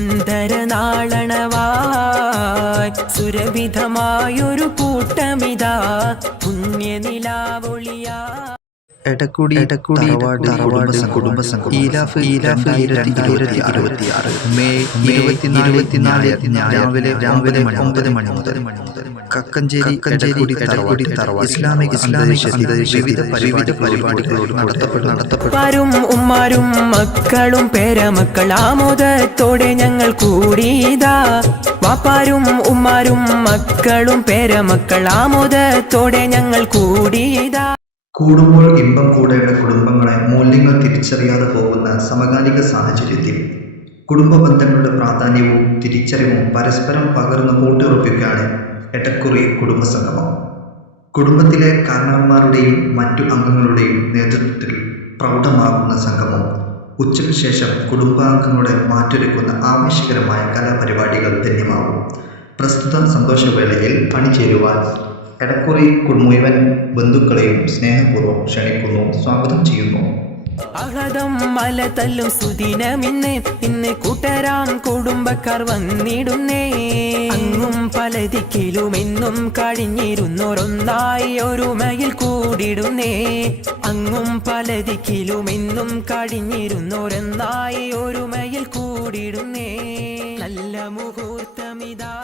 സുന്ദര നാളണവായി സുരഭിതമായൊരു കൂട്ടമിതാ പുണ്യനിലാവൊളിയാ. എടക്കുടി തറവാട് കുടുംബസംഘം ഈലാഫ് 2026 മെയ് 24 രാവിലെ 9 മണി മുതൽ കക്കഞ്ചേരി തറവാട് ഇസ്ലാമിക വിവിധ പരിപാടികളോട് നടത്തപ്പെടും. ഉമ്മാരും മക്കളും പേരമക്കൾ ആമോദത്തോടെ ഞങ്ങൾ കൂടിയതാ. വാപ്പാരും ഉമ്മാരും മക്കളും പേരമക്കൾ ആമോദത്തോടെ ഞങ്ങൾ കൂടിയതാ. കൂടുമ്പോൾ ഇമ്പം കൂടേണ്ട കുടുംബങ്ങളെ മൂല്യങ്ങൾ തിരിച്ചറിയാതെ പോകുന്ന സമകാലിക സാഹചര്യത്തിൽ കുടുംബ ബന്ധങ്ങളുടെ പ്രാധാന്യവും തിരിച്ചറിവും പരസ്പരം പകർന്നു കൂട്ടിയുറപ്പിക്കുകയാണ് എടക്കുറി കുടുംബസംഗമം. കുടുംബത്തിലെ കാരണവന്മാരുടെയും മറ്റു അംഗങ്ങളുടെയും നേതൃത്വത്തിൽ പ്രൗഢമാകുന്ന സംഗമം ഉച്ചയ്ക്ക് ശേഷം കുടുംബാംഗങ്ങളുടെ മാറ്റൊരുക്കുന്ന ആവേശകരമായ കലാപരിപാടികൾ ധന്യമാകും. പ്രസ്തുത സന്തോഷവേളയിൽ അണിചേരുവാൻ എടക്കുറി മുഴുവൻ ബന്ധുക്കളെയും സ്നേഹപൂർവ്വം ക്ഷണിക്കുന്നു, സ്വാഗതം ചെയ്യുന്നു. ആഹ്ലാദം മല തല്ലും സുദിനമിന്ന് ഇന്ന് കൂട്ടരാം കുടുംബക്കാർ വന്നിടുന്നേ. അങ്ങും പല ദിക്കിലും എന്നും കഴിഞ്ഞിരുന്നോരൊന്നായി ഒരുമയിൽ കൂടിടുന്നേ. അങ്ങും പല ദിക്കിലും എന്നും കഴിഞ്ഞിരുന്നോരൊന്നായി ഒരുമയിൽ കൂടിടുന്നേ. നല്ല മുഹൂർത്തമിതാ.